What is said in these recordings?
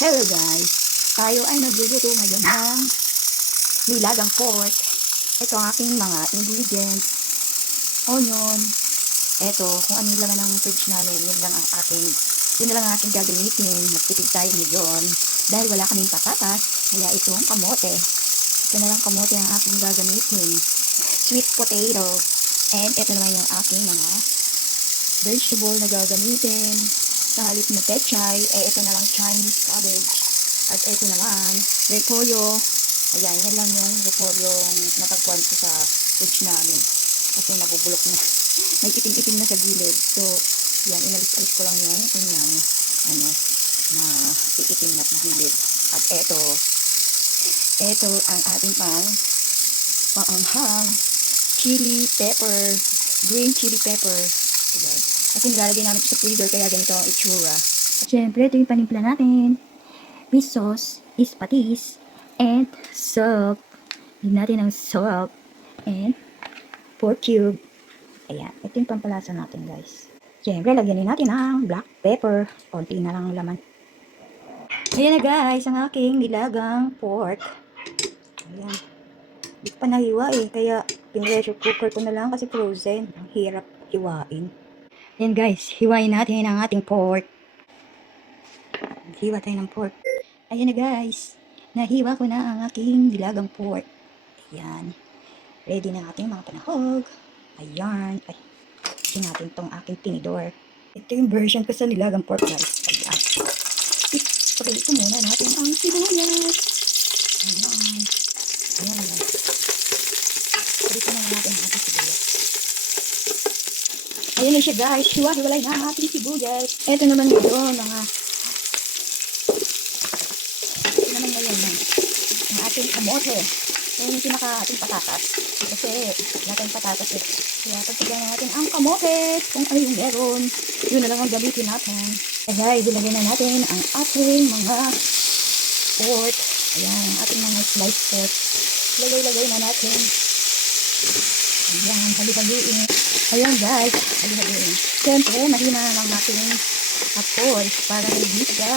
Hello guys! Tayo ay nagluluto ngayon ng nilagang pork. Ito ang aking mga ingredients. Onion. Ito, kung ano yung laman ng fridge namin, yun na lang ang aking gagamitin. Magtipid tayo ngayon. Dahil wala kaming patatas, kaya itong kamote. Ito na lang kamote ang aking gagamitin. Sweet potato. And ito naman yung aking mga vegetable na gagamitin. Sa halip na pechay, ito na lang Chinese cabbage. At ito naman, repolyo. Ayan, yan lang yung repolyo natagpuan ko sa fridge namin. Kasi nabubulok na. May itim-itim na sa gilid. So, yan, inalis-alis ko lang yung kanyang, na iitim na gilid. At ito ang ating paanghang chili pepper, green chili pepper. Ayan. Kasi nilalagay namin sa freezer kaya ganito ang itsura. At syempre, ito yung panimpla natin. Fish sauce, is patis, and salt. Hindi natin ang salt, and pork cube. Ayan, ito yung pampalasa natin guys. Syempre, lagyan din natin ang black pepper. Konti na lang ang laman. Ayan na guys, ang aking nilagang pork. Ayan. Hindi pa nahiwa kaya pin-pressure cooker ko na lang kasi frozen. Ang hirap hiwain. Ayan guys, hiwain natin ang ating pork. Hiwa tayo ng pork. Ayan na guys, nahiwa ko na ang aking nilagang pork. Ayan. Ready na ating mga panahog. Ayan. Ay, ito natin tong aking tinidor. Ito yung version ko sa nilagang pork guys. Ayan. Ito muna natin ang sibuyas. Ayan. Ayan guys. Ito na natin ang ating sibuyas. Ayan na siya guys. Hiwa-hiwalay na ang ating sibuyas. Ito naman ngayon ang ating kamote. Ayan yung pinaka-ating patatas. Kasi natin patatas Kaya pagsigyan natin ang kamote. Kung ano yung meron, yun na lang ang gamitin natin. Kaya guys, ilagay na natin ang ating mga pork. Ayan, ang ating mga sliced pork. Lagay na natin. Ayan, hali-haliin. Ayan guys, hali-haliin. Siyempre, mahina lang natin apoy para hindi siya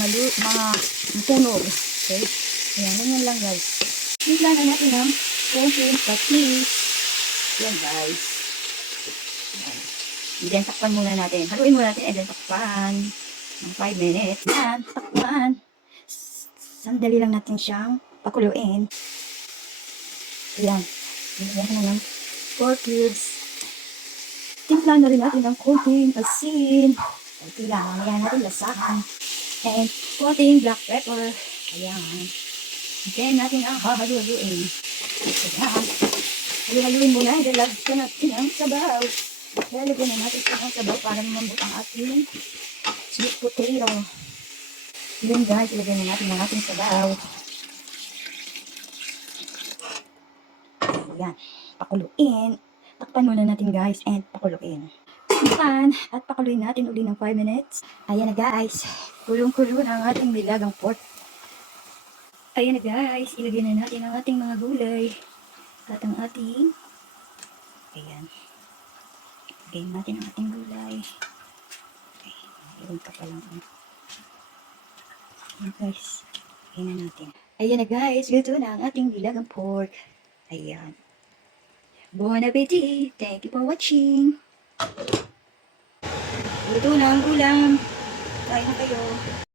mapunog. Okay? Ayan, ganyan lang guys. Timpla na natin ng konting patis. Ayan guys. Ayan. Then, takpan muna natin. Haluin muna natin, and then takpan. Ng 5 minutes. Ayan, takpan. Sandali lang natin siyang pakuluin. Ayan. Ayan na ng 4 cubes. Timpla na rin natin ng konting asin. Konti lang. Ayan natin lasahan. And konting black pepper. Ayan. Then natin ang hahaluin. Ayan. Haluin muna. Lagyan natin ang sabaw. Lalagyan na natin ang sabaw para lumambot ang ating sweet potato. Yun guys, ilagyan na natin ang ating sabaw. Ayan. Pakuluin. Takpan muna natin guys and pakuluin. Takpan at pakuluin natin uli ng 5 minutes. Ayan na guys. Kulong-kulo na ang ating nilagang pork. Ayan na guys. Ilagay na natin ang ating mga gulay. At ang ating ayan. Ilagay natin ang ating gulay. Okay. Ilagay ka pa lang. Ayan guys. Ayan na natin. Ayan na guys. Luto na ang ating nilagang pork. Ayan. Bon appetit! Thank you for watching! Luto na ang ulam. Kain na kayo.